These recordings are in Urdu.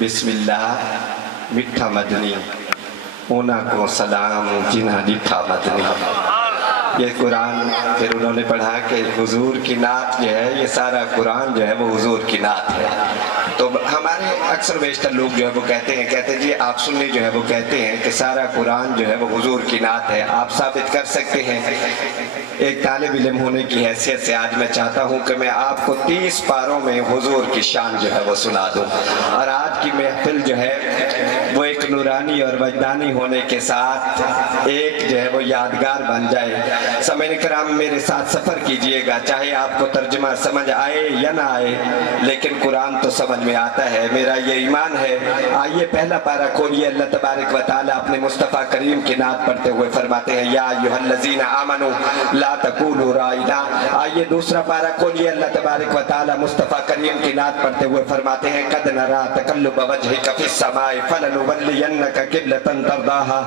بسم اللہ مٹھا مدنی اونا کو سلام جنہ ڈٹھا مدنی. یہ قرآن پھر انہوں نے پڑھا کہ حضور کی نعت جو ہے یہ سارا قرآن جو ہے وہ حضور کی نعت ہے. تو ہمارے اکثر بیشتر لوگ جو ہے وہ کہتے ہیں جی آپ سنی جو ہے وہ کہتے ہیں کہ سارا قرآن جو ہے وہ حضور کی نعت ہے. آپ ثابت کر سکتے ہیں؟ ایک طالب علم ہونے کی حیثیت سے آج میں چاہتا ہوں کہ میں آپ کو 30 پاروں میں حضور کی شان جو ہے وہ سنا دوں. اور آج کی محفل جو ہے وہ ایک نورانی اور وجدانی ہونے کے ساتھ ایک جو ہے وہ یادگار بن جائے. سامعین کرام میرے ساتھ سفر کیجئے گا، چاہے آپ کو ترجمہ سمجھ آئے یا نہ آئے لیکن قرآن تو سمجھ میں آتا ہے، میرا یہ ایمان ہے. آئیے پہلا پارہ کھولیے. اللہ تبارک و تعالیٰ اپنے مصطفیٰ کریم کی نعت پڑھتے ہوئے فرماتے ہیں یا ایھا الذین آمنوا لا تقولوا رائنا. آئیے دوسرا پارہ کھولیے. اللہ تبارک و تعالیٰ مصطفیٰ کریم کی نعت پڑھتے ہوئے فرماتے ہیں قد نری تقلب وجہک فی السماء فلنولینک قبلۃ ترضاها.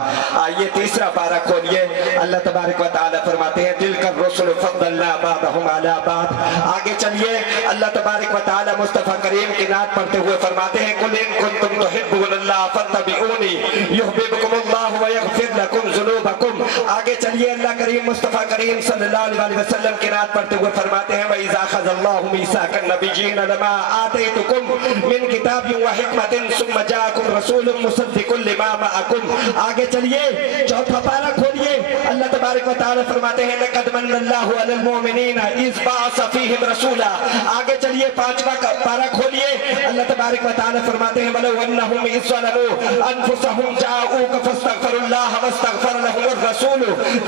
آئیے تیسرا پارہ کھولیے. اللہ تبارک و تعالیٰ فرماتے ہیں تلک الرسل فضلنا بعضهم علی بعض. آگے چلیے. اللہ تبارک و تعالیٰ مصطفیٰ کریم کی نعت پڑھتے ہوئے فرماتے ہیں قل ان کنتم تحبون اللہ فاتبعونی یحببکم اللہ ویغفر لکم ذنوبکم. آگے چلیے. اللہ کریم مصطفیٰ کریم صلی اللہ علیہ وسلم کی نعت پڑھتے ہوئے فرماتے ہیں وَإِذَا أَخَذَ اللَّهُ مِيثَاقَ النَّبِيِّينَ لَمَا آتَيْتُكُم مِّن كِتَابٍ وَحِكْمَةٍ ثُمَّ جَاءَكُمْ رَسُولٌ مُصَدِّقٌ لِّمَا مَعَكُمْ. آگے چلیے. چوتھا پارہ کھولیے. اللہ تبارک و تعالیٰ فرماتے ہیں لَقَدْ مَنَّ اللَّهُ عَلَى الْمُؤْمِنِينَ إِذْ بَعَثَ فِيهِمْ رَسُولًا. آگے چلیے. پانچواں پارہ کھولیے. اللہ تبارک و تعالیٰ فرماتے ہیں وَلَوْ أَنَّهُمْ إِذْ ظَلَمُوا أَنفُسَهُمْ جَاءُوكَ فَاسْتَغْفَرُوا اللَّهَ وَاسْتَغْفَرَ لَهُمُ الرَّسُولُ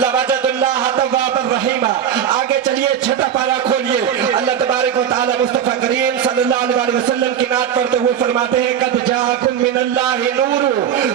لَوَجَدُوا اللَّهَ تَوَّابًا رَحِيمًا. آگے چلیے. چھٹا پارہ کھولیے. اللہ تبارک و تعالیٰ مصطفیٰ کریم صلی اللہ علیہ وسلم کی نعت پڑھتے ہوئے فرماتے ہیں قد جاءکم من اللہ نور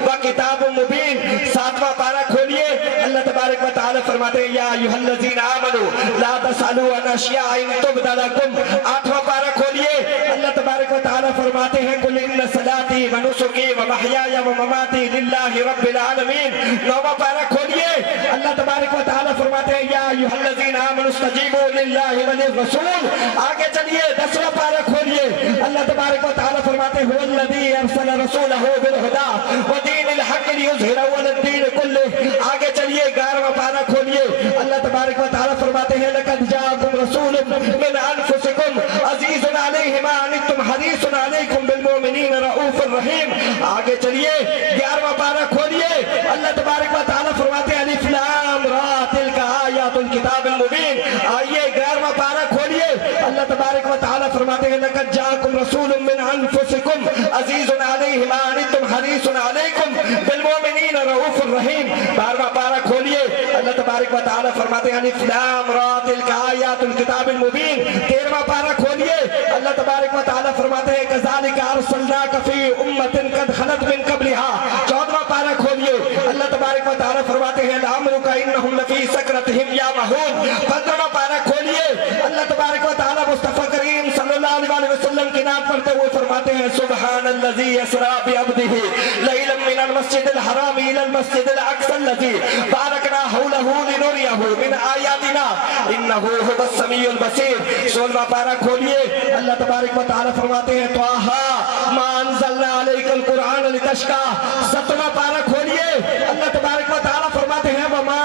وکتاب مبین. ساتواں پارہ کھولیے. اللہ تبارک و تعالیٰ فرماتے ہیں یا ایھا الذین آمنوا لا تسألوا عن اشیاء ان تبد لکم. آٹھواں پارہ کھولیے. اللہ تبارک و تعالیٰ فرماتے ہیں قل ان صلاتی ونسکی ومحیای ومماتی للہ رب العالمین. نوواں پارہ کھولیے. اللہ تبارک و تعالیٰ فرماتے ہیں یا ایھا الذین آمنوا استجیبوا للہ وللرسول. آگے چلیے. 10واں پارہ کھولیے. اللہ تبارک و تعالیٰ فرماتے ہیں هو الذی ارسل رسولہ بالہدی ودین الحق لیظہرہ علی الدین کلہ. آگے چلیے. 11واں پارہ کھولیے. اللہ تبارک و تعالیٰ فرماتے ہیں لقد جاءکم رسول من انفسکم عزیز علیہ ما عنتم حریص علیکم بالمؤمنین رؤوف الرحیم. آگے چلیے. 11واں پارہ کھولیے. اللہ تبارک و تعالیٰ فرماتے ہیں الف لام را تلک آیات الکتاب المبین. آئیے. 11واں پارہ کھولیے. اللہ تبارک و تعالیٰ فرماتے ہیں لقد جاءکم رسول من انفسکم عزیز علیہ ما عنتم حریص علیکم بالمؤمنین رؤوف الرحیم. 12واں پارہ کھولیے. اللہ تبارک و تعالیٰ فرماتے ہیں الف لام را تلک آیات الکتاب المبین. 13واں پارہ کھولیے. اللہ تبارک و تعالیٰ فرماتے ہیں کذالک ارسلناک فی امۃ قد خلت من قبلها. 14واں پارہ کھولیے. اللہ تبارک و تعالیٰ فرماتے ہیں لعمرک انہم لفی سکرتہم یعمہون. 15واں پارہ کھولیے. اللہ تبارک و تعالیٰ مصطفیٰ کریم صلی اللہ علیہ وسلم کی نعت پڑھتے ہوئے فرماتے ہیں سبحان الذی اسریٰ بعبدہ لیلا من المسجد الحرام الی المسجد الاقصی الذی بارکنا حولہ لنریہ من آیاتنا انہ هو السمیع البصیر. 16واں پارہ کھولیے. اللہ تبارک و تعالیٰ فرماتے ہیں طٰہٰ ما انزلنا علیک القرآن لتشقیٰ. 17واں پارہ کھولیے. اللہ تبارک و تعالیٰ فرماتے ہیں وما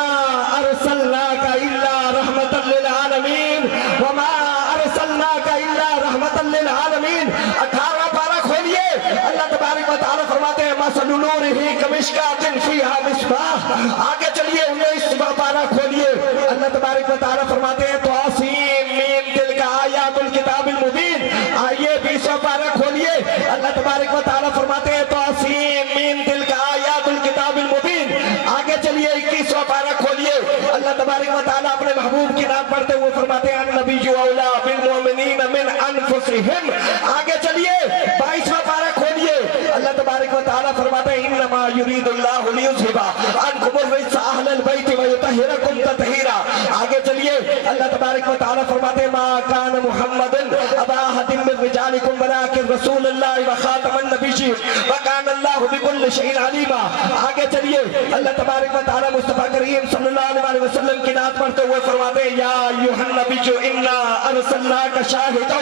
ارسلناک الا رحمۃ للعالمین وما ارسلناک الا رحمۃ للعالمین. 18واں پارہ کھولیے. اللہ تبارک و تعالیٰ فرماتے ہیں مثل نورہ کمشکاۃ فیہا مصباح. آگے چلیے. 19واں پارہ کھولیے. اللہ تبارک و تعالیٰ فرماتے ہیں طاسیم میم تلک آیات الکتاب المبین. آئیے. 20واں پارہ کھولیے. اللہ تبارک و تعالیٰ فرماتے ہیں طاسیم میم تلک آیات الکتاب المبین. آگے چلیے. 21واں پارہ کھولیے. اللہ تبارک و تعالیٰ اپنے محبوب کی نعت پڑھتے ہوئے فرماتے ہیں النبی اولیٰ بالمؤمنین من انفسہم. آگے چلیے. 22واں پارہ کھولیے. اللہ تبارک و تعالیٰ فرماتے ہیں انما یرید اللہ لیذھب عنکم الرجس اہل البیت ویطہرکم تطہیرا. آگے چلیے. اللہ تبارک و تعالیٰ فرماتے ہیں ما کان محمد ابا احد من رجالکم ولکن رسول اللہ وخاتم النبیین وکان اللہ بکل شیء علیما. آگے چلیے. اللہ تبارک و تعالیٰ مصطفیٰ کریم صلی اللہ علیہ وسلم کی نعت پڑھتے ہوئے فرماتے ہیں یا ایھا النبی انا ارسلناک شاہدا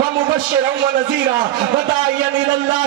ومبشرا ونذیرا وداعیا الی اللہ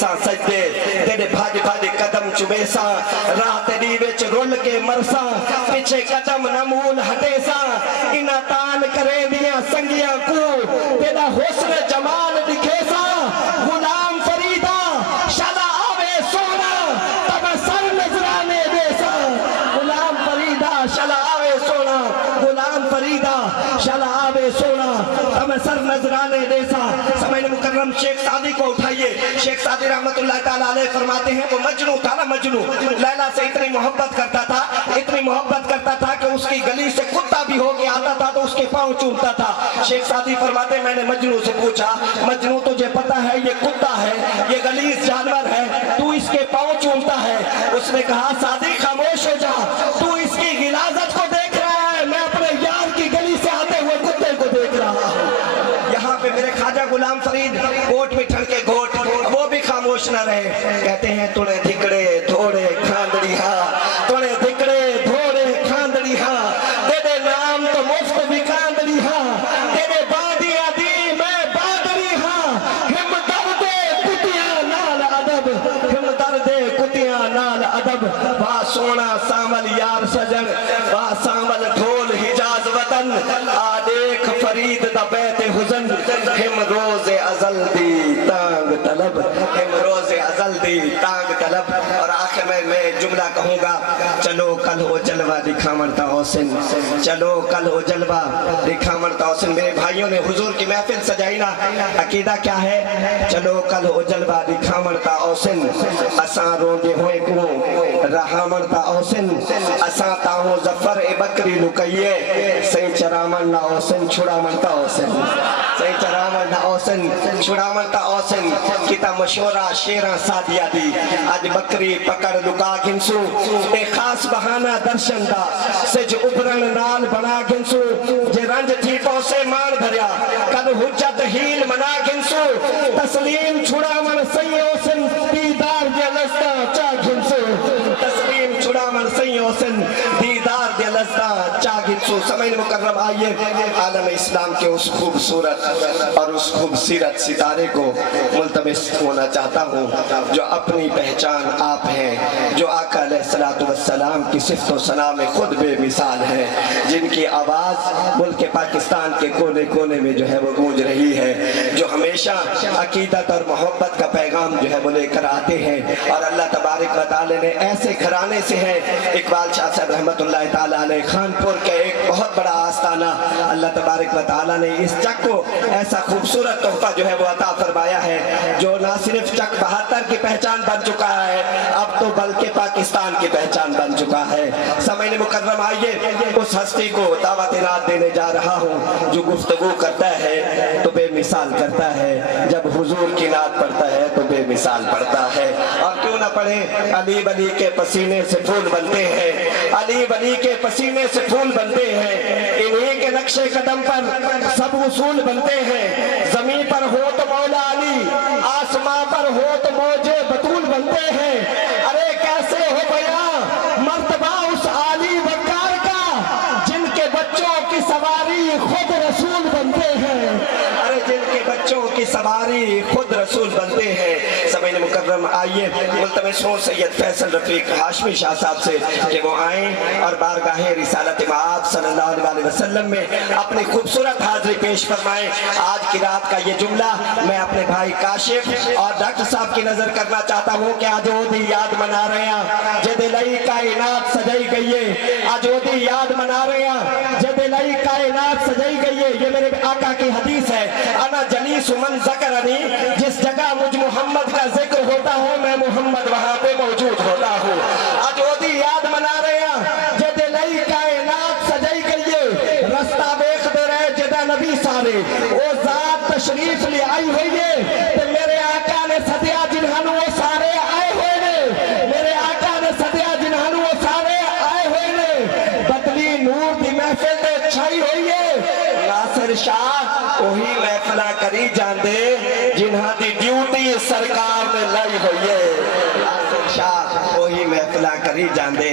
سا سجدے تیرے بھاج بھاج قدم چوبے سا راہ تیری وچ رول کے مرسا پیچھے قدم نمول ہٹے سا انہاں تان کرے دیاں سنگیاں کو تیرا حسن جمال دکھے سا غلام فریدا شلا آوے سونا تب سر نظرانے دے سا غلام فریدا شلا آوے سونا غلام فریدا شلا آوے سونا تب سر نظرانے دے سا سمعین مکرم شیخ سعدی کو اٹھائیے شیخ سعدی رحمت اللہ تعالیٰ علیہ فرماتے ہیں وہ مجنو تھا نا مجنو لیلا سے اتنی محبت کرتا تھا اتنی محبت کرتا تھا کہ اس کی گلی سے کتا بھی ہو کے آتا تھا تو اس کے پاؤں چومتا تھا شیخ سعدی فرماتے ہیں میں نے مجنو سے پوچھا مجنو تجھے پتا ہے یہ کتا ہے یہ غلیظ جانور ہے تو اس کے پاؤں چومتا ہے اس نے کہا سعدی خاموش ہو جا تو اس کی غلاظت کو دیکھ رہا ہے میں اپنے یار کی گلی سے آتے ہوئے کتے کو دیکھ رہا ہوں یہاں پہ میرے خواجہ غلام فرید گوٹ میں ٹھن کے گوٹ وہ بھی خاموش نہ رہے کہتے ہیں توڑے دھکڑے دھوڑے کھاندڑی ہاں توڑے دھکڑے دھوڑے کھاندڑی ہاں تیرے نام تو مفت بھی کھاندڑی ہاں تیرے بادیاں دی میں بادری ہاں ہم درد کتیاں نال ادب ہم درد کتیاں نال ادب با سونا سامل یار سجن با سامل ڈھول حجاز وطن آ دیکھ فرید دا بیت حزن ہم روز ازل دی تانگ طلب ہم روز ازل دی تانگ طلب اور آخر میں جملہ کہوں گا چلو کل ہو جلوہ دکھا مرتا حسن چلو کل ہو جلوہ دکھا مرتا حسن میرے بھائیوں نے حضور کی محفل سجائی نا عقیدہ کیا ہے چلو کل ہو جلوہ دکھا مرتا حسن اساں روندے ہوئے کو رہا مرتا حسن اساں تاہوں ظفر اے بکری لکئیے سین چرامن نا حسن چھڑا مرتا حسن سین چرامن نا حسن چھڑا مرتا حسن کتا مشورہ شیرہ سادیا دی آج بکری پکڑ لکا گھنسو اے خاص بہانہ درشن دا سج ابرن نال بنا گھنسو جے رنج تھیپوں سے مان بھریا کل حجت ہیل منا گھنسو تسلیم چھڑا من سی حسن دیدار دے لستا چا گھنسو تسلیم چھڑا من سی حسن دیدار دے لستا چا گھنسو سمعین مکرم آئیے عالم اسلام کے اس خوبصورت اور اس خوبصورت ستارے کو ملتمس ہونا چاہتا ہوں جو اپنی پہچان آپ ہیں جو آقا علیہ السلام کی صفت و ثنا میں خود بے مثال ہے جن کی آواز ملک پاکستان کے کونے کونے میں جو ہے وہ گونج رہی ہے جو ہمیشہ عقیدت اور محبت کا پیغام جو ہے وہ لے کر آتے ہیں اور اللہ تبارک و تعالی نے ایسے گھرانے سے ہیں اقبال شاہ صاحب رحمت اللہ تعالیٰ علیہ خانپور کے ایک بہت بڑا آستانہ اللہ تبارک و تعالیٰ نے اس چک کو ایسا خوبصورت تحفہ جو ہے وہ عطا فرمایا ہے جو نہ صرف چک 72 کی پہچان بن چکا ہے اب تو بلکہ پاکستان کی پہچان بن چکا ہے سمعین مکرم آئیے اس ہستی کو دعوت نعت دینے جا رہا ہوں جو گفتگو کرتا ہے تو بے مثال کرتا ہے جب حضور کی نعت پڑھتا ہے تو بے مثال پڑھتا ہے اور کیوں نہ پڑھے علی ولی کے پسینے سے پھول بنتے ہیں علی ولی کے پسینے سے پھول بنتے ہیں انہی کے نقش قدم پر سب اصول بنتے ہیں زمین پر ہو تو مولا علی آسمان پر ہو تو موجے بطول بنتے ہیں ارے کیسے ہو بیاں مرتبہ اس عالی وقار کا جن کے بچوں کی سواری خود رسول بنتے ہیں ارے جن کے بچوں کی سواری خود رسول بنتے ہیں سمعین مکرم آئیے ملتمس ہوں سید فیصل رفیق ہاشمی شاہ صاحب سے کہ وہ آئیں اور بارگاہ رسالت مآب صلی اللہ علیہ وسلم میں اپنی خوبصورت حاضری پیش فرمائیں آج کی رات کا یہ جملہ میں اپنے بھائی کاشف اور ڈاکٹر صاحب کی نظر کرنا چاہتا ہوں کہ آج وہ دی یاد منا رہے ہیں جد لئی کائنات سجائی گئی ہے آج وہ دی یاد منا رہے ہیں جد لئی کائنات سجائی گئی ہے یہ میرے آقا کی حدیث ہے انا جلیس من ذکرنی جس جگہ مجھ محمد کا ذکر ہوتا ہے میں محمد وہاں پہ موجود ہوتا ہوں آج وہ دی یاد منا رہے ہیں جد لئی کائنات سجائی گئی ہے رستہ بیخ دے رہے جدہ نبی سارے وہ ذات تشریف لے آئی ہوئی ہے تو میرے آقا نے صدیہ جنہانو وہ سارے آئے ہوئے نے میرے آقا نے صدیہ جنہانو وہ سارے آئے ہوئے نے بدلی نور دی محفل دے چھائی ہوئی ہے ناصر شاہ وہی محفلہ کری جان دے جنہاں دی ڈیوٹی سرکار نے لائی ہوئی ہے ہمیشہ وہی محفلہ کری جاندے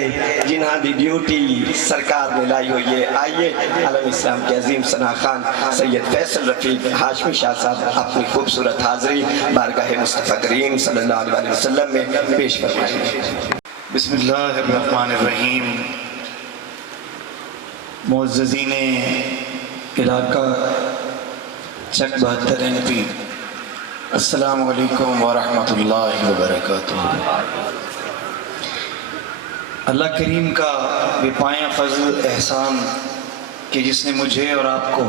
جنہاں دی ڈیوٹی سرکار نے لائی ہوئی ہے. آئیے عالم اسلام کے عظیم ثنا خان سید فیصل رفیق ہاشمی شاہ صاحب اپنی خوبصورت حاضری بارگاہ مصطفیٰ کریم صلی اللہ علیہ وسلم میں پیش فرمائیں. بسم اللہ الرحمن الرحیم. معززین علاقہ چک 72 NP، السلام علیکم ورحمۃ اللہ وبرکاتہ. اللہ کریم کا بے پایہ فضل احسان کہ جس نے مجھے اور آپ کو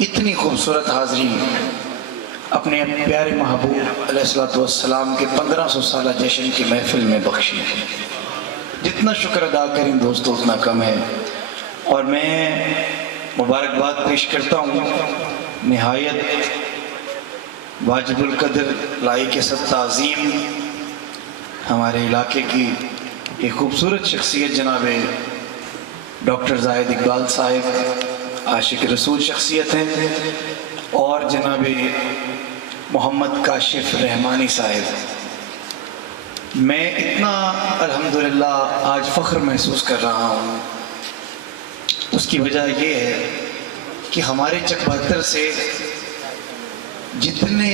اتنی خوبصورت حاضری اپنے پیارے محبوب علیہ السلام کے 1500 سالہ جشن کی محفل میں بخشی. جتنا شکر ادا کریں دوستو اتنا کم ہے. اور میں مبارکباد پیش کرتا ہوں نہایت واجب القدر لائق تعظیم ہمارے علاقے کی ایک خوبصورت شخصیت جناب ڈاکٹر زاہد اقبال صاحب عاشق رسول شخصیت ہیں، اور جناب محمد کاشف رحمانی صاحب. میں اتنا الحمدللہ آج فخر محسوس کر رہا ہوں. اس کی وجہ یہ ہے کہ ہمارے چک 72 سے جتنے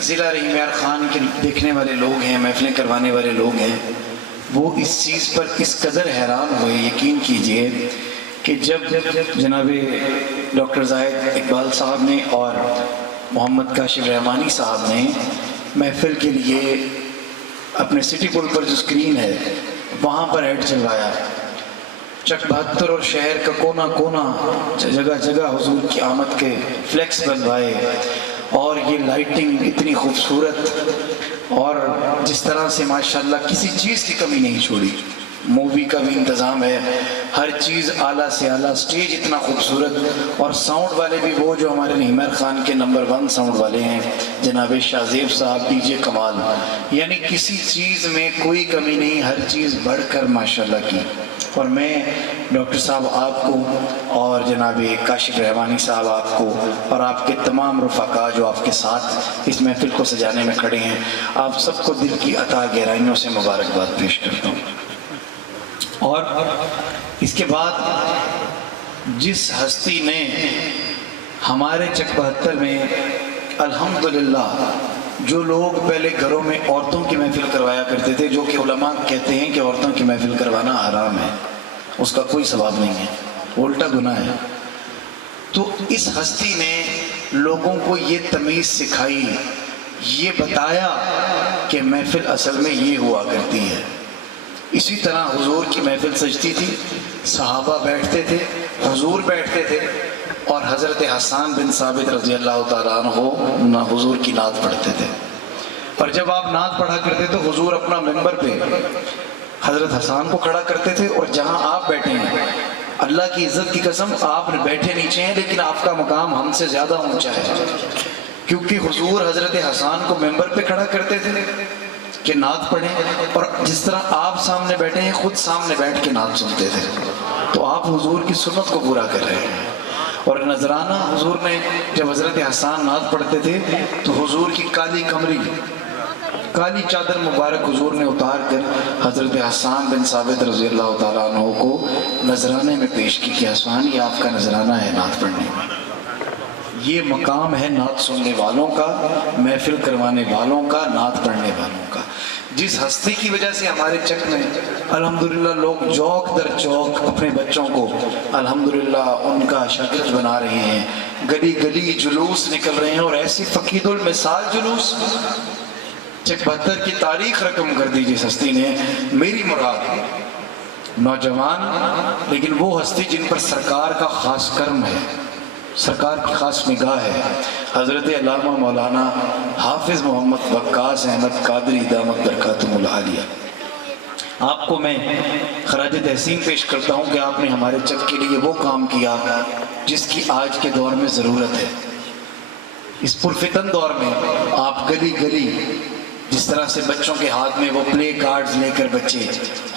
ضلع رحیم یار خان کے دیکھنے والے لوگ ہیں، محفلیں کروانے والے لوگ ہیں، وہ اس چیز پر اس قدر حیران ہوئے. یقین کیجئے کہ جب جناب ڈاکٹر زاہد اقبال صاحب نے اور محمد کاشف رحمانی صاحب نے محفل کے لیے اپنے سٹی پول پر جو سکرین ہے وہاں پر ایڈ چلوایا، چک 72 اور شہر کا کونا کونا جگہ جگہ حضور کی آمد کے فلیکس بنوائے، اور یہ لائٹنگ اتنی خوبصورت، اور جس طرح سے ماشاءاللہ کسی چیز کی کمی نہیں چھوڑی. مووی کا بھی انتظام ہے، ہر چیز اعلیٰ سے اعلیٰ، سٹیج اتنا خوبصورت، اور ساؤنڈ والے بھی وہ جو ہمارے نعمر خان کے نمبر 1 ساؤنڈ والے ہیں جناب شاہ زیب صاحب، ڈی جے کمال. یعنی کسی چیز میں کوئی کمی نہیں، ہر چیز بڑھ کر ماشاءاللہ کی. اور میں ڈاکٹر صاحب آپ کو اور جناب کاشف رحمانی صاحب آپ کو اور آپ کے تمام رفقا جو آپ کے ساتھ اس محفل کو سجانے میں کھڑے ہیں، آپ سب کو دل کی عطا گہرائیوں سے مبارکباد پیش کرتا ہوں. اور اس کے بعد جس ہستی نے ہمارے چک 72 میں الحمدللہ جو لوگ پہلے گھروں میں عورتوں کی محفل کروایا کرتے تھے، جو کہ علماء کہتے ہیں کہ عورتوں کی محفل کروانا حرام ہے، اس کا کوئی ثواب نہیں ہے، الٹا گناہ ہے، تو اس ہستی نے لوگوں کو یہ تمیز سکھائی، یہ بتایا کہ محفل اصل میں یہ ہوا کرتی ہے. اسی طرح حضور کی محفل سجتی تھی، صحابہ بیٹھتے تھے، حضور بیٹھتے تھے، اور حضرت حسان بن ثابت رضی اللہ تعالیٰ عنہ حضور کی نعت پڑھتے تھے. اور جب آپ نعت پڑھا کرتے تو حضور اپنا منبر پہ حضرت حسان کو کھڑا کرتے تھے، اور جہاں آپ بیٹھے ہیں اللہ کی عزت کی قسم آپ بیٹھے نیچے ہیں لیکن آپ کا مقام ہم سے زیادہ اونچا ہے، کیونکہ حضور حضرت حسان کو منبر پہ کھڑا کرتے تھے کہ نعت پڑھیں، اور جس طرح آپ سامنے بیٹھے ہیں خود سامنے بیٹھ کے نعت سنتے تھے. تو آپ حضور کی سنت کو پورا کر رہے ہیں. اور نذرانہ حضور نے جب حضرت حسان نعت پڑھتے تھے تو حضور کی کالی کمری، کالی چادر مبارک حضور نے اتار کر حضرت حسان بن ثابت رضی اللہ تعالیٰ عنہ کو نذرانے میں پیش کی کہ حسان یہ آپ کا نذرانہ ہے نعت پڑھنے میں. یہ مقام ہے نعت سننے والوں کا، محفل کروانے والوں کا، نعت پڑھنے والوں کا. جس ہستی کی وجہ سے ہمارے چک میں الحمدللہ لوگ چوک در چوک اپنے بچوں کو الحمدللہ ان کا شاگرد بنا رہے ہیں، گلی گلی جلوس نکل رہے ہیں، اور ایسی فقید المثال جلوس چک 72 کی تاریخ رقم کر دی جس ہستی نے. میری مراد نوجوان، لیکن وہ ہستی جن پر سرکار کا خاص کرم ہے، سرکار کی خاص نگاہ ہے، حضرت علامہ مولانا حافظ محمد وقاص احمد قادری دامت برکاتہم العالیہ. آپ کو میں خراج تحسین پیش کرتا ہوں کہ آپ نے ہمارے چک کے لیے وہ کام کیا جس کی آج کے دور میں ضرورت ہے. اس پرفتن دور میں آپ گلی گلی جس طرح سے بچوں کے ہاتھ میں وہ پلے کارڈز لے کر بچے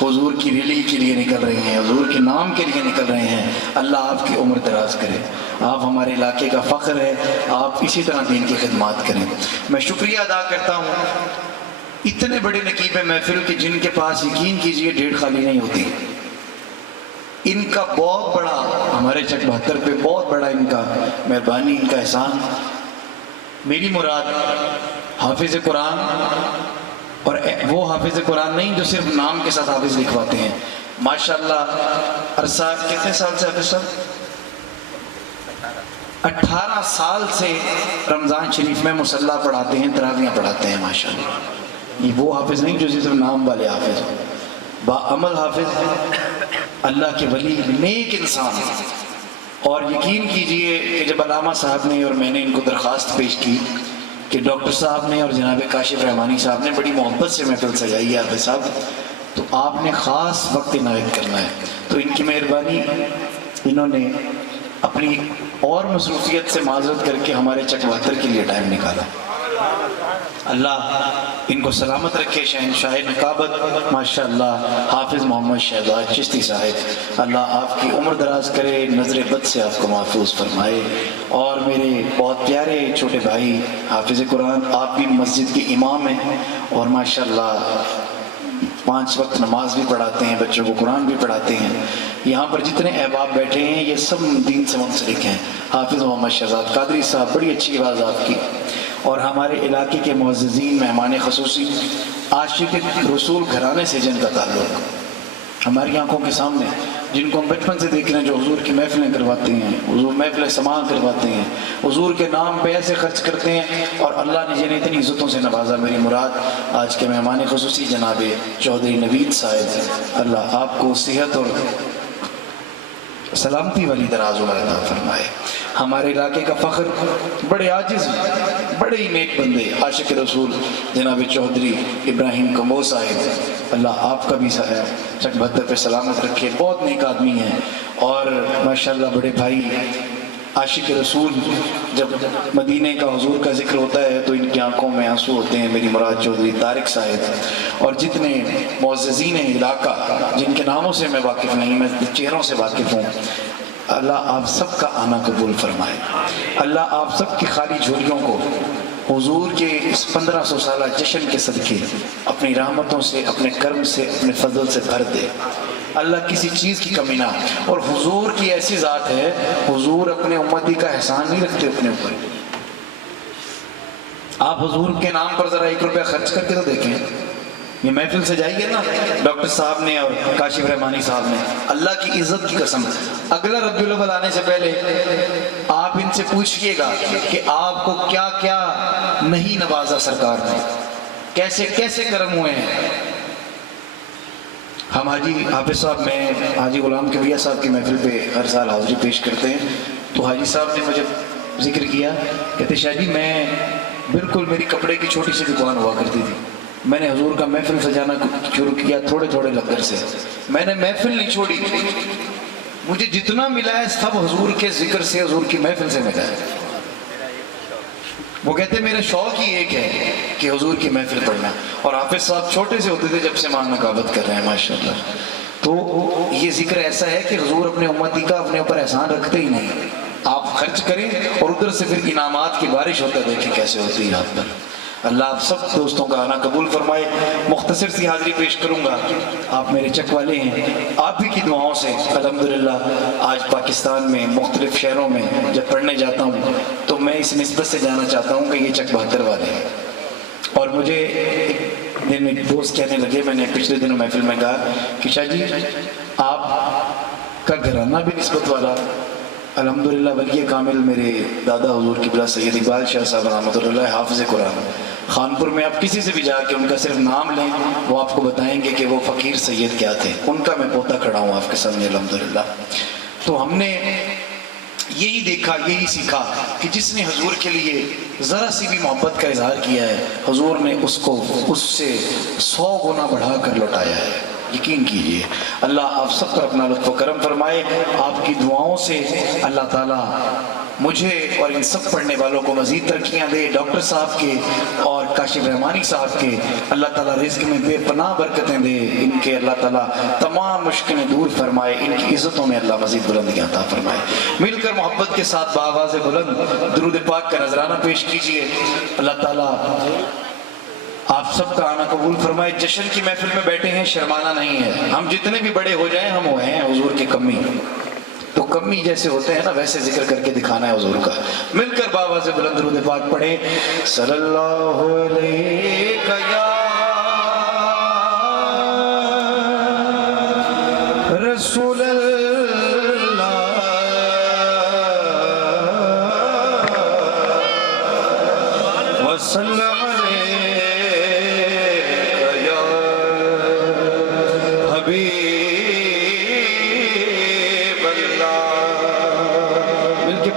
حضور کی ریلی کے لیے نکل رہے ہیں، حضور کے نام کے لیے نکل رہے ہیں، اللہ آپ کی عمر دراز کرے. آپ ہمارے علاقے کا فخر ہے، آپ اسی طرح دین کی خدمات کریں. میں شکریہ ادا کرتا ہوں اتنے بڑے نقیب محفل کے جن کے پاس یقین کیجئے 1.5 خالی نہیں ہوتی. ان کا بہت بڑا ہمارے چک 72 پہ بہت بڑا ان کا مہربانی، ان کا احسان. میری مراد حافظ قرآن، اور وہ حافظ قرآن نہیں جو صرف نام کے ساتھ حافظ لکھواتے ہیں. ماشاءاللہ عرصہ کتنے سال سے حافظ صاحب؟ 18 سال سے رمضان شریف میں مصلی پڑھاتے ہیں، تراویحیں پڑھاتے ہیں. ماشاءاللہ یہ وہ حافظ نہیں جو صرف نام والے حافظ، باعمل حافظ، اللہ کے ولی، نیک انسان. اور یقین کیجئے کہ جب علامہ صاحب نے اور میں نے ان کو درخواست پیش کی کہ ڈاکٹر صاحب نے اور جناب کاشف رحمانی صاحب نے بڑی محبت سے محفل سجائی ہے حافظ صاحب، تو آپ نے خاص وقت عنایت کرنا ہے. تو ان کی مہربانی، انہوں نے اپنی اور مصروفیت سے معذرت کر کے ہمارے چک 72 کے لیے ٹائم نکالا. اللہ ان کو سلامت رکھے. شہنشاہ نقابت ماشاءاللہ حافظ محمد شہزاد چشتی صاحب، اللہ آپ کی عمر دراز کرے، نظر بد سے آپ کو محفوظ فرمائے. اور میرے بہت پیارے چھوٹے بھائی حافظ قرآن، آپ بھی مسجد کے امام ہیں اور ماشاءاللہ 5 وقت نماز بھی پڑھاتے ہیں، بچوں کو قرآن بھی پڑھاتے ہیں. یہاں پر جتنے احباب بیٹھے ہیں یہ سب دین سے منسلک ہیں. حافظ محمد شہزاد قادری صاحب، بڑی اچھی آواز آپ کی. اور ہمارے علاقے کے معززین مہمان خصوصی عاشق رسول گھرانے سے جن کا تعلق ہماری آنکھوں کے سامنے، جن کو ہم بچپن سے دیکھ رہے ہیں، جو حضور کی محفلیں کرواتے ہیں، حضور محفل سماع کرواتے ہیں، حضور کے نام پہ ایسے خرچ کرتے ہیں، اور اللہ نے جنہیں اتنی عزتوں سے نوازا. میری مراد آج کے مہمان خصوصی جناب چودھری نوید صاحب، اللہ آپ کو صحت اور سلامتی والی دراز عمر عطا فرمائے. ہمارے علاقے کا فخر، بڑے عاجز، بڑے ہی نیک بندے، عاشق رسول جناب چودھری ابراہیم کمبو صاحب، اللہ آپ کا بھی چک 72 پہ سلامت رکھے. بہت نیک آدمی ہیں. اور ماشاءاللہ بڑے بھائی عاشق رسول، جب مدینے کا حضور کا ذکر ہوتا ہے تو ان کی آنکھوں میں آنسو ہوتے ہیں. میری مراد چودھری طارق صاحب اور جتنے معززین علاقہ جن کے ناموں سے میں واقف نہیں، میں چہروں سے واقف ہوں. اللہ آپ سب کا آنا قبول فرمائے. اللہ آپ سب کی خالی جھولیوں کو حضور کے اس 1500 سالہ جشن کے صدقے اپنی رحمتوں سے، اپنے کرم سے، اپنے فضل سے بھر دے. اللہ کسی چیز کی کمی نہ. اور حضور کی ایسی ذات ہے، حضور اپنے امتی کا احسان نہیں رکھتے اپنے اوپر. آپ حضور کے نام پر ذرا 1 روپیہ خرچ کر کے تو دیکھیں. یہ محفل سجائی ہے نا ڈاکٹر صاحب نے اور کاشف رحمانی صاحب نے، اللہ کی عزت کی قسم، اگلا ربیع الاول آنے سے پہلے آپ ان سے پوچھئے گا کہ آپ کو کیا کیا نہیں نوازا سرکار نے، کیسے کیسے کرم ہوئے ہیں. ہم حاجی حافظ صاحب، میں حاجی غلام کبریہ صاحب کی محفل پہ ہر سال حاضری پیش کرتے ہیں. تو حاجی صاحب نے مجھے ذکر کیا، کہتے شاہ جی میں بالکل، میری کپڑے کی چھوٹی سی دکان ہوا کرتی تھی، میں نے حضور کا محفل سجانا شروع کیا تھوڑے تھوڑے لکڑ سے. میں نے محفل نہیں چھوڑی، مجھے جتنا ملا ہے سب حضور کے ذکر سے، حضور کی محفل سے ملا ہے. وہ کہتے میرا شوق ہی ایک ہے کہ حضور کی محفل پڑھنا. اور حافظ صاحب چھوٹے سے ہوتے تھے جب سے ماں نقابت کر رہے ہیں ماشاءاللہ. تو یہ ذکر ایسا ہے کہ حضور اپنے امتی کا اپنے اوپر احسان رکھتے ہی نہیں. آپ خرچ کریں اور ادھر سے پھر انعامات کی بارش ہوتا ہے، دیکھیں کیسے ہوتی ہے آپ پر. اللہ آپ سب دوستوں کا آنا قبول فرمائے. مختصر سی حاضری پیش کروں گا. آپ میرے چک والے ہیں، آپ ہی کی دعاؤں سے الحمدللہ آج پاکستان میں مختلف شہروں میں جب پڑھنے جاتا ہوں تو میں اس نسبت سے جانا چاہتا ہوں کہ یہ چک 72 والے ہیں. اور مجھے ایک دن ایک دوست کہنے لگے، میں نے پچھلے دنوں محفل میں کہا کہ شاہ جی آپ کا گھرانہ بھی نسبت والا. الحمدللہ ولی کامل میرے دادا حضور قبلہ سید اقبال شاہ صاحب رحمۃ اللہ حافظ قرآن، خانپور میں آپ کسی سے بھی جا کے ان کا صرف نام لیں وہ آپ کو بتائیں گے کہ وہ فقیر سید کیا تھے. ان کا میں پوتا کھڑا ہوں آپ کے سامنے الحمدللہ. تو ہم نے یہی دیکھا، یہی سیکھا کہ جس نے حضور کے لیے ذرا سی بھی محبت کا اظہار کیا ہے، حضور نے اس کو اس سے 100 گنا بڑھا کر لوٹایا ہے. یقین کیجئے. اللہ آپ سب پر اپنا لطف و کرم فرمائے. آپ کی دعاؤں سے اللہ تعالیٰ مجھے اور ان سب پڑھنے والوں کو مزید ترقیاں دے. ڈاکٹر صاحب کے اور کاشف رحمانی صاحب کے اللہ تعالیٰ رزق میں بے پناہ برکتیں دے. ان کے اللہ تعالیٰ تمام مشکلیں دور فرمائے. ان کی عزتوں میں اللہ مزید بلندیاں عطا فرمائے. مل کر محبت کے ساتھ بآواز بلند درود پاک کا نذرانہ پیش کیجئے. اللہ تعالیٰ آپ سب کا آنا قبول فرمائے. جشن کی محفل میں بیٹھے ہیں, شرمانا نہیں ہے. ہم جتنے بھی بڑے ہو جائیں ہم وہ ہیں حضور کے کمی. تو کمی جیسے ہوتے ہیں نا ویسے ذکر کر کے دکھانا ہے حضور کا. مل کر بآواز بلند درود پاک پڑھیں. صلی اللہ علیہ یا رسول اللہ وسلم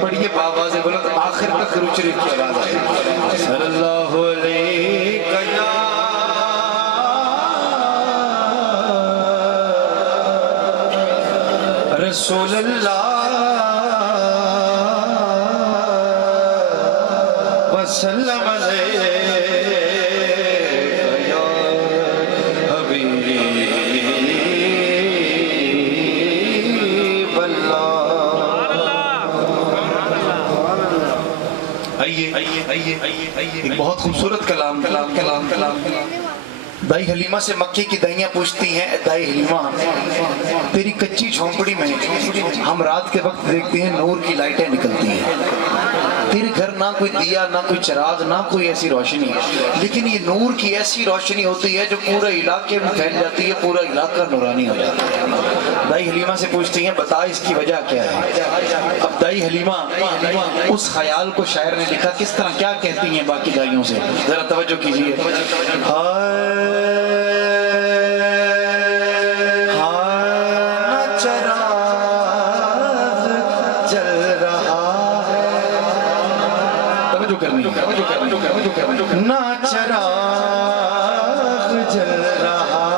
پڑھیے بآواز بلند آخر تک درود شریف کی آواز آئے. صلی اللہ علیہ یا رسول اللہ وسلم علیہ یا حبیب اللہ. ایک بہت خوبصورت کلام دائی حلیمہ سے مکی کی دائیاں پوچھتی ہیں, اے دائی حلیمہ تیری کچی جھونپڑی میں ہم رات کے وقت دیکھتے ہیں نور کی لائٹیں نکلتی ہیں. تیرے گھر نہ کوئی دیا, نہ کوئی چراغ, نہ کوئی ایسی روشنی, لیکن یہ نور کی ایسی روشنی ہوتی ہے جو پورے علاقے میں پھیل جاتی ہے, پورا علاقہ نورانی ہو جاتا ہے. دائی حلیمہ سے پوچھتی ہیں بتا اس کی وجہ کیا ہے. اب دائی حلیمہ اس خیال کو شاعر نے لکھا کس طرح کیا کہتی ہیں باقی دائیوں سے, ذرا توجہ کیجیے. نہ چراغ جل رہا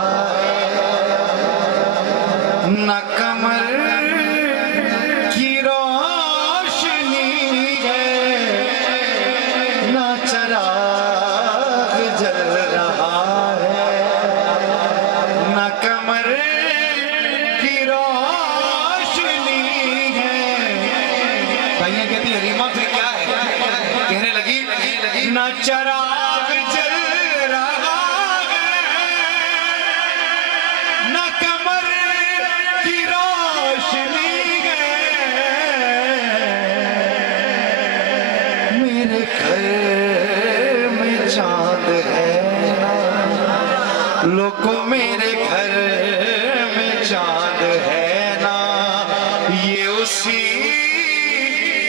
نہ کمر کی روشنی ہے, نہ چراغ جل رہا ہے نہ کمر کی روشنی ہے. بھائیاں کہتی حلیمہ پھر کیا ہے, کہنے لگی نہ چراغ جل رہا ہے نہ کمر کی روشنی ہے, میرے گھر میں چاند ہے نا, لوگوں میرے گھر میں چاند ہے نا, یہ اسی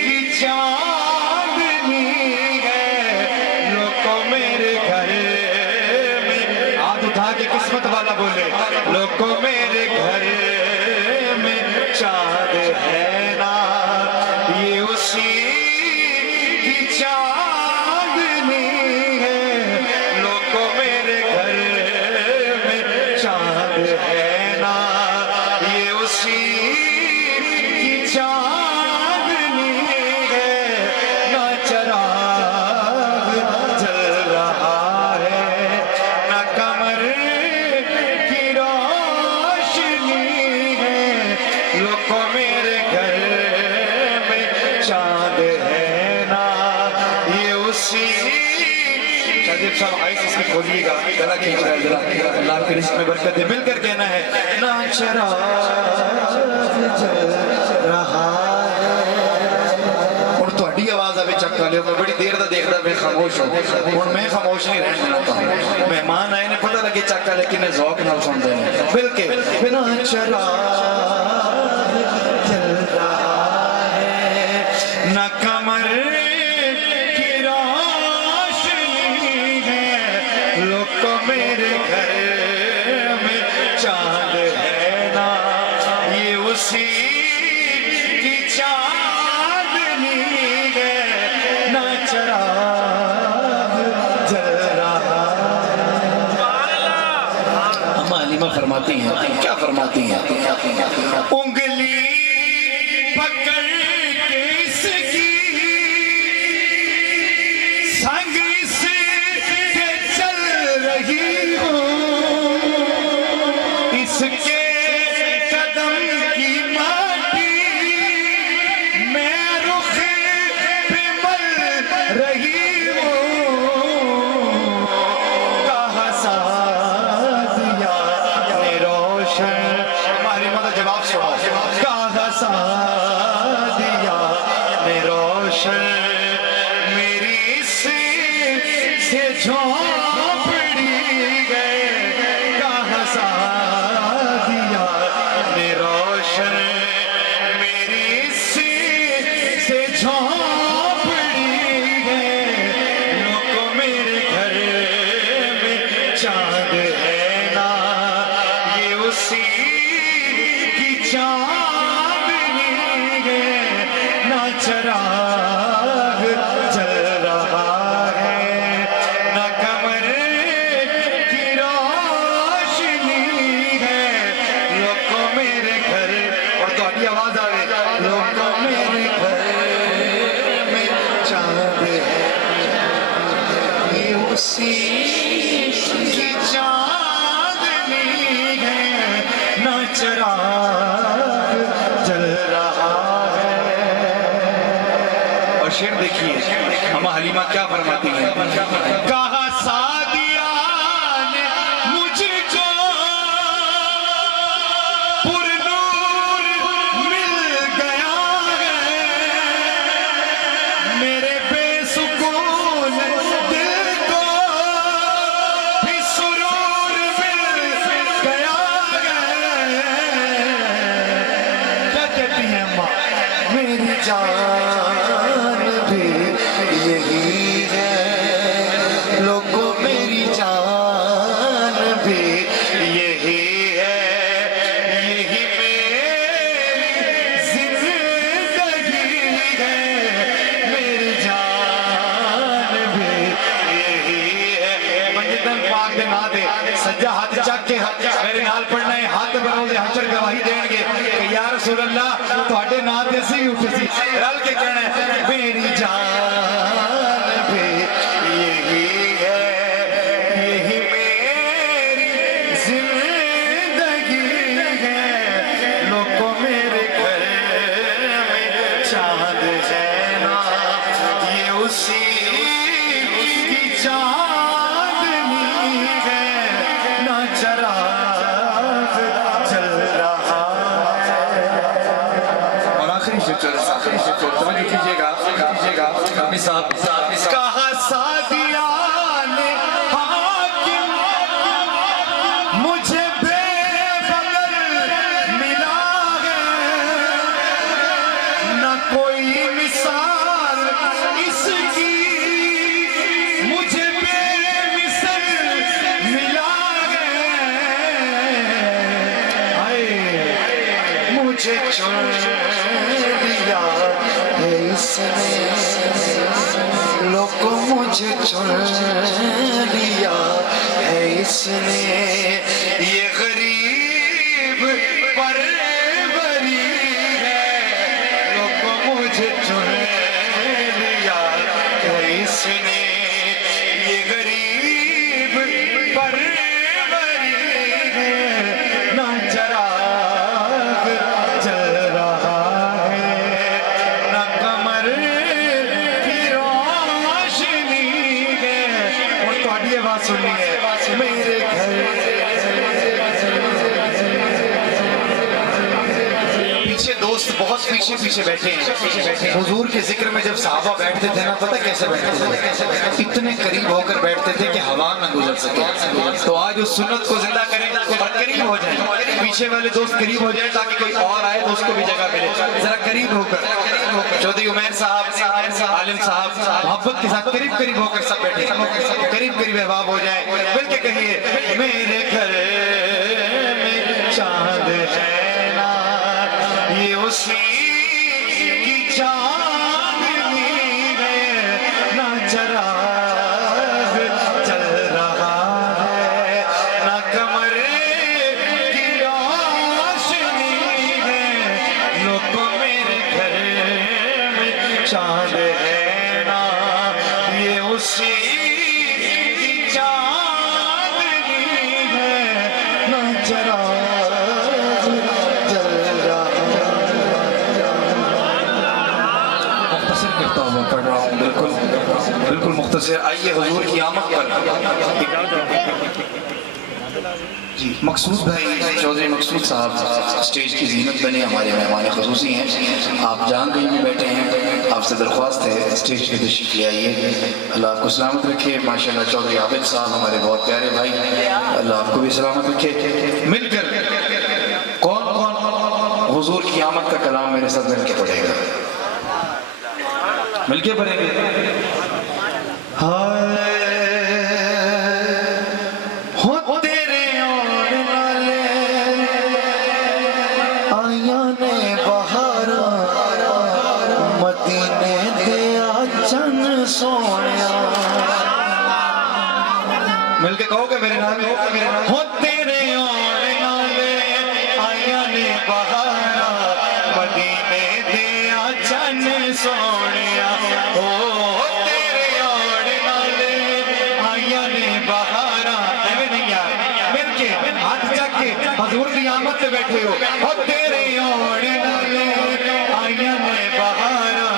کی چاندنی ہے. لوگوں میرے گھر میں ہاتھ اٹھا کے قسمت والا بولے, لوگوں میرے گھر میں چاند ہے نا, یہ اسی کی چاندنی ہے. لوگوں میرے گھر میں چاند ہے نا, یہ اسی کی چاندنی ہے. نہ چراغ جل رہا ہے نہ کمر کی روشنی ہے. لوگوں میرے گھر میں چاند ہے نا, یہ اسی. شاہدیب صاحب آئیس اس میں کھولیے گا, گلا کھینچ رہا ہے ذرا, اللہ کے رزق میں برکت دے. مل کر کہنا ہے نہ چراغ جل رہا ہے. اور تہاڈی آواز آوے چکا لے, میں بڑی دیر دا دیکھدا میں خاموش ہوں, اور میں خاموش نہیں رہن دینا چاہتا. مہمان آئے نے پتہ لگے چکا لیکن ذوق نال سنتے ہیں. مل کے نہ چراغ جل رہا ہے نہ کمر کی روشنی ہے. لوگوں میرے گھر میں چاند ہے نا, یہ اسی کی چاندنی ہے. نہ چراغ جل رہا. اما حلیمہ فرماتی ہیں, کیا فرماتی ہیں, انگلی پکڑ کے اس کی سنگ اس کے چل رہی ہوں, اس کے قدم کی ماٹی میں رخ پہ مل رہی ہوں. کیا فرماتی ہیں؟ کہا سعدیہ نے مجھ کو پر نور مل گیا ہے، میرے بے سکون دل کو بھی سرور مل گیا ہے۔ کیا کہتی ہیں ماں؟ میری جان بھی یہی ہے، لوگوں میری جان بھی یہی ہے، یہی میری زندگی ہے، میری جان بھی یہی ہے۔ منجدن پاک دے نا دے سجا ہاتھ چک کے میرے نال پڑھنا ہے، ہاتھ بروز حشر گواہی دیں گے کہ یا رسول اللہ تواڈے نا تے اسی بھی اٹھے سی، رل کے کہنا ہے میری جان بھی یہی ہے، یہی میری زندگی ہے، لوگوں میرے گھر میں چاند ہے نا، یہ اسی کی چاندنی ہے، نہ چراغ جل رہا ہے۔ اور آخری شکر توجہ کیجئے گا نصاب کہا سعدیہ نے حاکم مجھے بے بدل ملا ہے، نہ کوئی مثال اس کی مجھے بے مثل ملا ہے، مجھے چن لیا ہے اس نے، لوگوں مجھے چن لیا ہے اس نے، یہ غریب پروری ہے، لوگوں مجھے چن لیا ہے اس نے، یہ غریب پروری ہے، نہ چراغ جل رہا ہے، نہ قمر کی روشنی ہے۔ اور تہاڈی آواز سننی ہے، میرے گھر پیچھے دوست بہت پیچھے بیٹھے ہیں۔ حضور کے ذکر میں جب صحابہ بیٹھتے تھے نا، پتہ کیسے بیٹھتے تھے؟ اتنے قریب ہو کر بیٹھتے تھے کہ ہوا نہ گزر سکے۔ تو آج اس سنت کو زندہ کریں اور قریب ہو جائیں، پیچھے والے دوست قریب ہو جائیں تاکہ کوئی اور آئے تو اس کو بھی جگہ ملے۔ ذرا قریب ہو کر چودھری عمیر صاحب، عالم صاحب محبت کے ساتھ قریب ہو کر سب بیٹھے، قریب احباب ہو جائیں، مل کے کہیے میرے گھر میں چاند ہے نا، یہ اسی کی چاندنی ہے، نہ چراغ جل رہا ہے، نہ قمر کی روشنی ہے، لوگوں میرے گھر میں چاند ہے نا، یہ اسی کی چاندنی ہے، نہ چراغ جل رہا ہے۔ مختصر کرتا ہوں، میں پڑھ رہا ہوں، بالکل مختصر۔ آئیے حضور کی آمد پر جی مقصود بھائی چودھری مقصود صاحب اسٹیج کی زینت بنے، ہمارے مہمان خصوصی ہیں، آپ جان گئی میں بیٹھے ہیں، آپ سے درخواست ہے اسٹیج پہ تشریف لے آئیے۔ اللہ آپ کو سلامت رکھے۔ ماشاءاللہ چودھری عابد صاحب ہمارے بہت پیارے بھائی، اللہ آپ کو بھی سلامت رکھے۔ مل کر کون حضور کی آمد کا کلام میرے ساتھ مل کے پڑھے گا؟ مل کے پڑھیں گے۔ مل کے کہو گے میرے نام ہو تیرے آنے والے آیا نے بہارا مدینے دیا چن سونیا، ہو تیرے آنے والے آیا نے بہارا، ایویں نہیں یار، مل کے ہاتھ چک کے حضور کی آمد سے بیٹھے ہو تیرے آنے والے آیا نے بہارا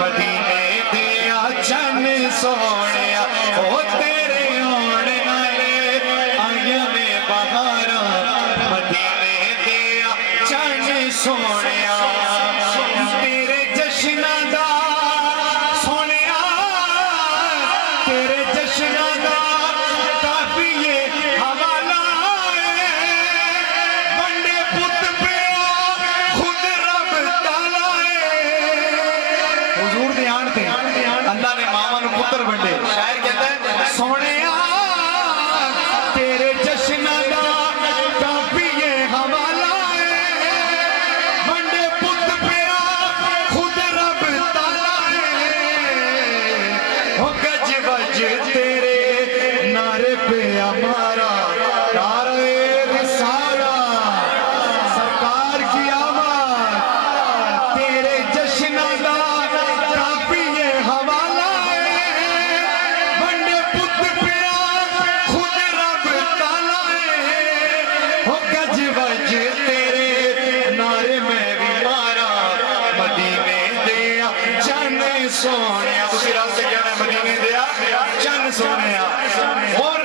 مدینے دیا چن سونیا۔ سونیا تیرے جشناں دا سونیا تیرے جشناں دا کافی یہ حوالہ ہے بندے پت پیا خود رب تعالی ہے حضور دے آن تے اللہ نے ماما نو پتر بنڈے شاعر کہتا ہے سونیا تیرے جشناں دا کافی یہ حوالہ ہے بندے پت پیا خود رب تعالی ہے ہو گج بج تیرے نعرے پہ ہمارا نعرے رسالہ سرکار کی آواز تیرے جشناں دا کافی یہ حوالہ ہے بندے پت پیا خود رب تعالی ہے ہو گج بج تیرے نعرے میں بھی مارا مدینے دیا چن سونیا تسی رب سے کہنا ہے مدینے دیا چن سونیا اور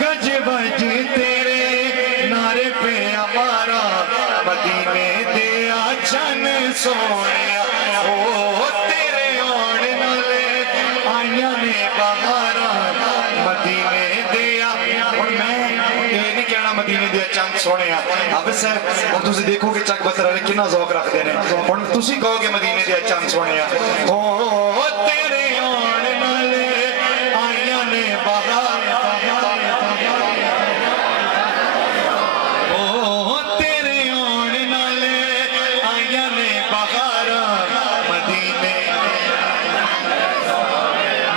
گج بج تیرے نعرے پہ ہمارا مدینے دیا چن سونیا او تیرے آن نالے آئیاں نے بہارا مدینے دیا اور میں یہ نہیں کہنا مدینے دیا چند سونیا اب صاحب اور تسی دیکھو کہ چک بطر علی کنا ذوق رکھ دینے اور تسی کہو کہ مدینے دیا چند سونیا او تیرے آن نالے آئیاں نے بہارا او تیرے آن نالے آئیاں نے بہارا مدینے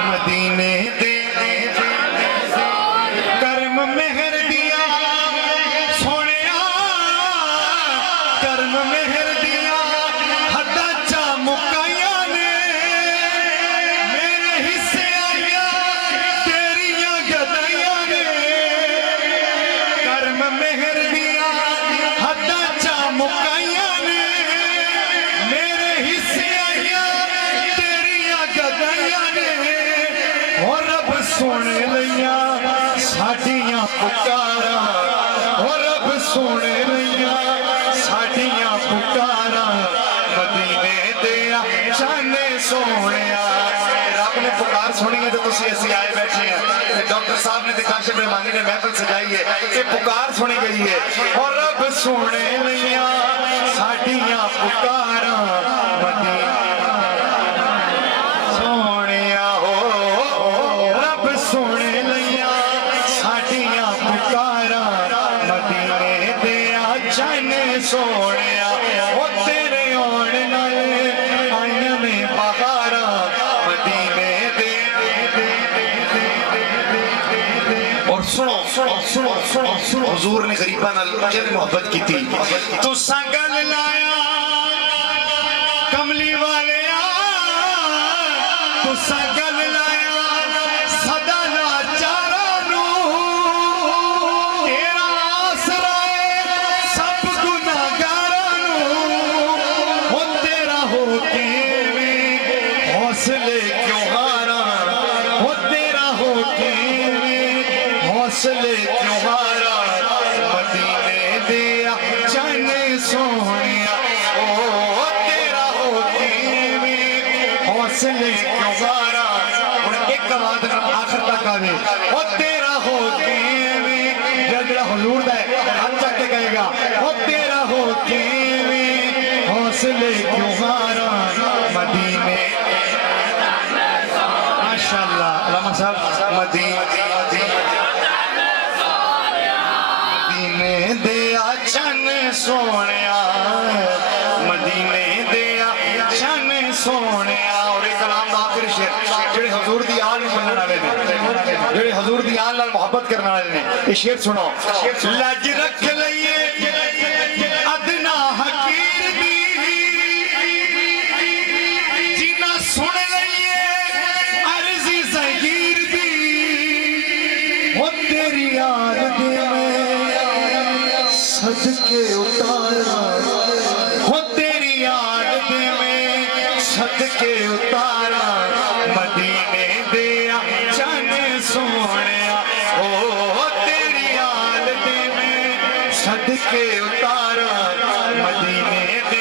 مدینے دے کرم مہر دیا سونیا کرم مہر دیا حداں چا مکائیاں نے میرے حصے آیا تیریاں گدائیاں نے کرم مہر دیا حداں چا مکائیاں نے میرے حصے آیا تیریاں گدائیاں نے اور رب سونے لیا ساڈیاں پکارا اور رب سونے لیا ساڈیاں پکارا مدینے دیا چن سونیا رب نے پکار سنی ہے تو تسی ایسی آئے بیٹھے ہیں ڈاکٹر صاحب نے کاشف رحمانی نے محفل سجائی ہے کہ پکار سنی گئی ہے اور رب سونے لیا ساڈیاں پکارا مدینے سونیا ہو رب سونے لیا ساڈیاں پکارا مدینے دیا چن سونیا او تیرے آن نالے آئیاں نے بہارا مدینے دے اور سنو حضور نے غریباں نال کیڑی محبت کی تھی تو سنگل لایا کملی والیا تو سنگل لایا سدا لاچارا نو تیرا آسرا ہے سب گناہگاراں نو او تیرا ہو کے میں حوصلے کیوں ہارا او تیرا ہو کے میں حوصلے کیوں ہارا مدینے دیا چن سونیا او تیرا ہو کے میں حوصلے کیوں ہارا اور ایک آواز اگر آخر تک آوے او تیرا ہو کے میں جڑا حضور دا ہے ہاتھ چک کے کہے گا او تیرا ہو کے میں حوصلے کیوں ہارا مدینے ماشاءاللہ علامہ صاحب مدینے دیا چن سونیا مدینے دیا چن سونیا اور ایک کلام دا آخری شعر جڑے حضور دی آل نہیں منن والے نے جڑے حضور دی آل نال محبت کرنے والے نے یہ شعر سنو لج رکھ لئیے ادنا حقیر دی جنہ سن لئیے عرضی زہیر دی وہ تیری آل دے میں صدقے اتارا وہ تیری آل دے میں صدقے اتارا مدینے دیا چن سونیا او تیری آل دے میں صدقے اتارا مدینے دے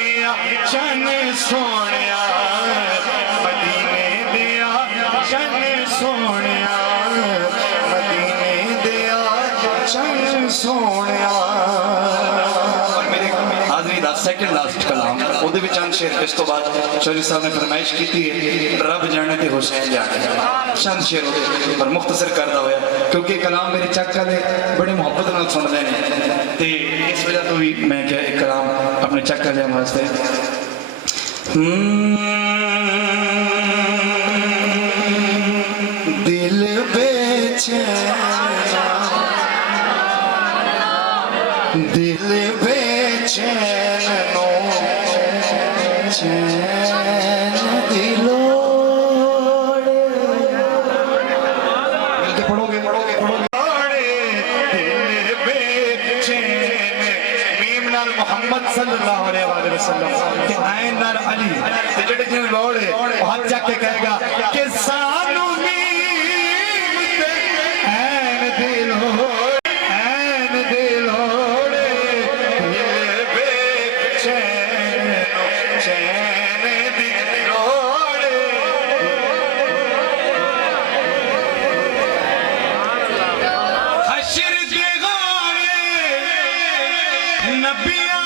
چن سونے اور میرے حاضری دا سیکنڈ لاسٹ کلام وہ بھی چند شعر اس تو بعد چودھری صاحب نے فرمائش کی تھی رب جانے تے حسین جانے چند شعر پر مختصر کردا ہویا کیونکہ کلام میرے چک والے بڑے محبت نال سنتے ہیں تے اس وجہ تو بھی میں کیا ایک کلام اپنے چک والے واسطے دل بے چین دل بے چین نو چین دلوڑے مل کے پڑھو گے دل بے چین میم نال محمد صلی اللہ علیہ وسلم کہ عین نال علی تے جڑے جن لوڑے ہاتھ جا کے کہے گا کہ سانو میم تے عین دلوڑے عین دلوڑے دل بے چین چین دلوڑے حشر دے غارے نبیاں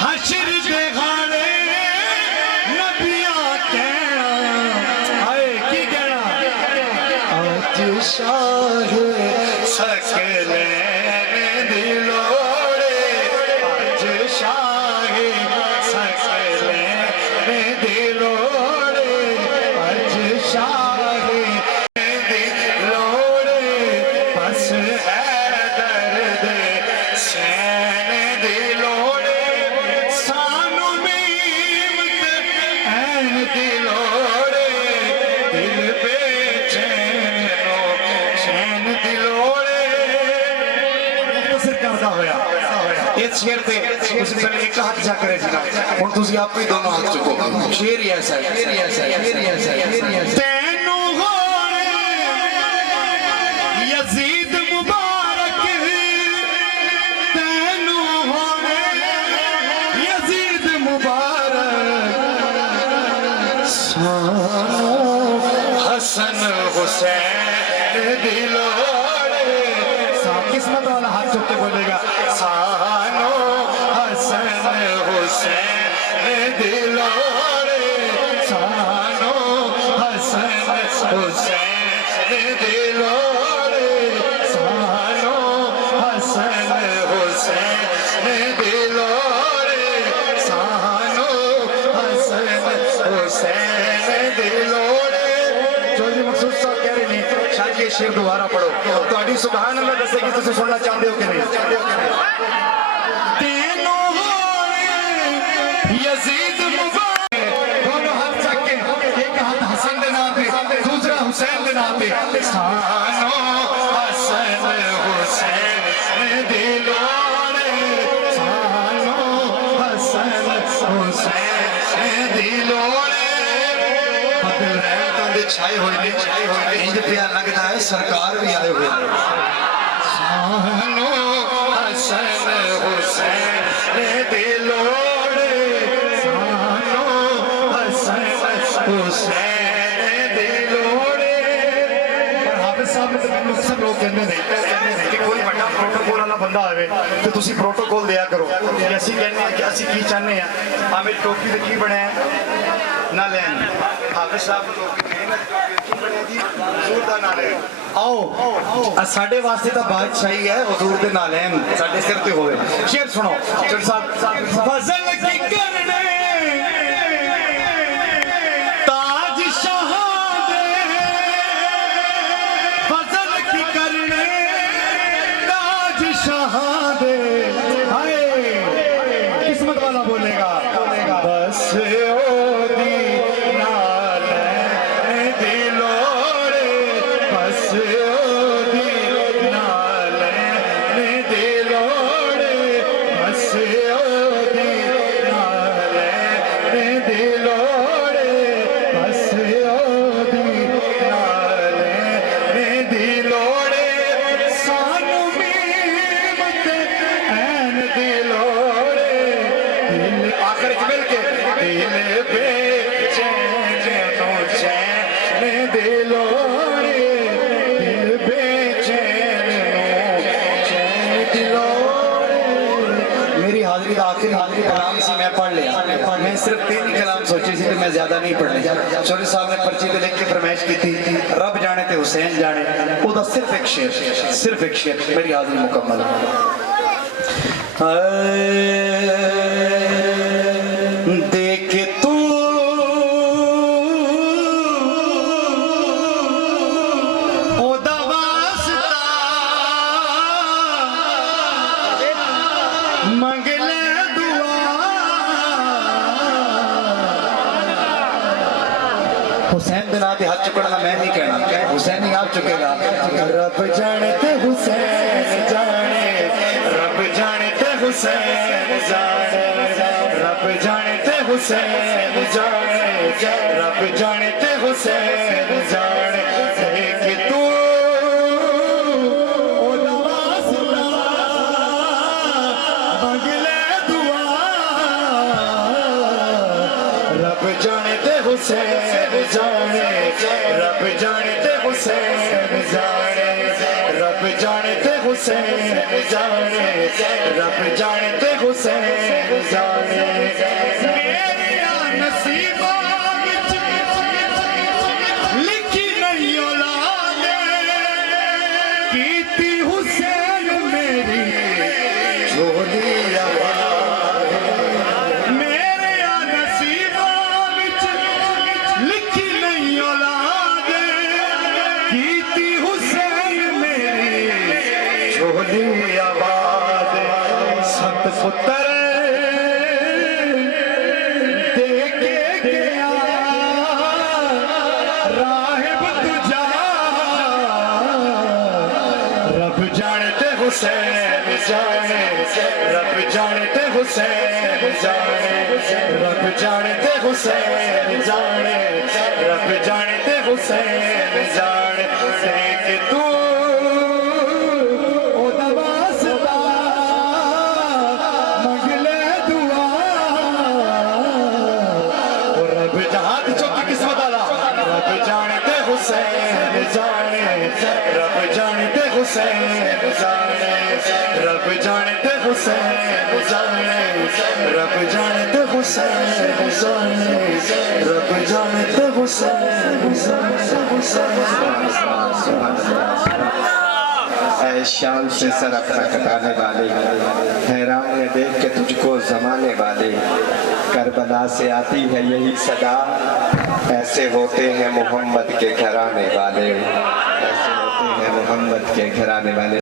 حشر دے غارے نبیاں کہنا آئے کی کہنا آج شاہ سکلین دلوڑے آج شاہ سکلین دلوڑے آج شاہ دلوڑے بس ہے درد سین دلوڑے سانو میمت این دلوڑے دل بے چینو چین دلوڑے مختصر کرتا ہویا اس شیر تے اس سے پہلے ایک ہاتھ جا کرے تھا اور تسی آپ پہ دونوں ہاتھ چکو شیر ہی ایسا ہے تینو غورے یزید مبارک تینو غورے یزید مبارک سانو حسن حسین دلوڑے قسمت والا ہاتھ چک کے بولے گا سانو حسن حسین دلوڑے سانو حسن حسین دلوڑے سانو حسن حسین دلوڑے سانو حسن حسین دلوڑے چودھری مقصود صاحب کہہ رہے ہیں شاید یہ شعر دوبارہ پڑھو تو اڈی سبحان اللہ دسے کہ تسے سننا چاہتے ہو کہ نہیں تینوں غورے یزید مبارک دونوں ہاتھ چک کے ایک ہاتھ حسن دے نام پہ دوسرا حسین دے نام پہ سانو حسن حسین دلوڑے سانو حسن حسین دلوڑے بدل رہے تو چھائے ہوئے انج پیا لگتا ہے سرکار بھی آئے ہوئے سانو حسن حسین دلوڑے سانو حسن حسین دلوڑے پر حافظ صاحب نے تو مقصد لوگ کہنے نہیں کہ کوئی بڑا پروٹوکول والا بندہ آئے تو تسی پروٹوکول دیا کرو کہ اسی کہنے ہیں کہ اسی کی چاہنے ہیں ہمیں ٹوپی سے کی بڑھے ہیں نہ لین حافظ صاحب کو ٹوپی دیں کی بڑھے دی حضور دا نہ لین آؤ ساڑھے واسطے تا بادشاہی ہے حضور دے نہ لین ساڑھے سر تے ہوئے شیر سنو چل صاحب فضل کی کرنے تاج شاہ دے فضل کی کرنے تاج شاہ دے ہائے قسمت والا بولے گا بس او دی نالے دلوڑے بس او دی نالے دلوڑے بس او دی آخری کلام سی میں پڑھ لیا. میں صرف 3 ہی کلام سوچی سی تو میں زیادہ نہیں پڑھنے. چودھری صاحب نے پرچی پہ لکھ کے فرمائش کی تھی رب جانے تے حسین جانے. وہ دا صرف ایک شعر میری حاضری مکمل. دیکھ تو حسین دے نام تے ہاتھ چکڑنا میں نہیں کہنا. حسین ہی آپ چکے گا. رب جانے تے حسین جانے, رب جانے تے حسین جانے, رب جانے تے حسین جانے, رب جانے تے حسین جانے. دیکھ تو اودا واسطہ منگ لے دعا, رب جانے تے حسین جانے, رب جانے تے حسین جانے, رب جانے تے حسین جانے, رب جانے تے حسین جانے. میرے نصیباں وچ لکھی نہیں اولاد, کیتی حسین میری جھولی آباد. میرے نصیباں وچ لکھی نہیں اولاد, کیتی حسین میری جھولی آباد. 7 پتر دے کے گیا راہب تجا, رب جانے تے حسین جانے, رب جانے تے حسین جانے, رب جانے تے حسین جانے, رب جانے تے حسین جانے. دیکھ تو اودا واسطہ منگ لے دعا, رب ہاتھ چوکی قسمت والا. رب جانے تے حسین جانے, رب جانے تے حسین جانے, رب جانے تے حسین جانے, رب جانے تے حسین جانے, رب جانے تے حسین جانے. اے شان سے سر اپنا کٹانے والے, حیران ہے دیکھ کے تجھ کو زمانے والے. کربلا سے آتی ہے یہی صدا, ایسے ہوتے ہیں محمد کے گھرانے والے, ایسے ہوتے ہیں محمد کے گھرانے والے.